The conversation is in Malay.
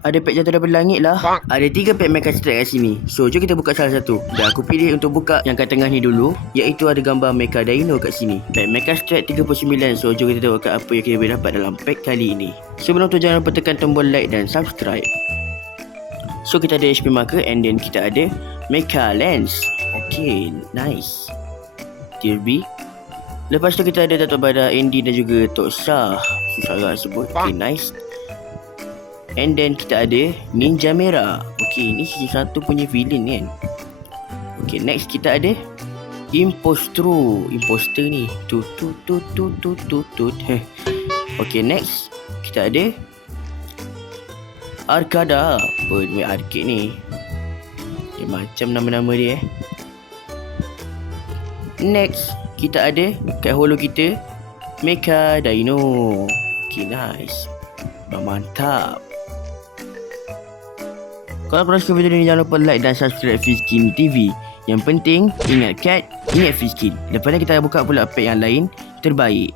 Ada pack jatuh daripada langit lah. Ada 3 pack Mecha Strike kat sini. So jom kita buka salah satu. Dan aku pilih untuk buka yang kat tengah ni dulu, iaitu ada gambar Mecha Dino kat sini. Pack Mecha Strike 39. So jom kita tengok kat apa yang kita boleh dapat dalam pack kali ini. Sebelum tu jangan lupa tekan tombol like dan subscribe. So kita ada HP marker, and then kita ada Mecha Lens. Okay, nice. Tier B. Lepas tu kita ada Datuk Badar, Andy dan juga Tok Shah. Susah agak sebut. Okay, nice. And then kita ada Ninja Merah. Okay, ni season 1 punya villain kan. Okay, next kita ada Impostro. Imposter ni. Tut. Okay, next kita ada Arkada. Apa ni arcade ni? Okay, macam nama-nama dia Next kita ada kat holo kita Mecha Dino. Okay, nice. Mantap. Kalau korang suka video ni, jangan lupa like dan subscribe Fizkin TV. Yang penting, ingat cat, ingat Fizkin. Lepas ni kita buka pula pack yang lain terbaik.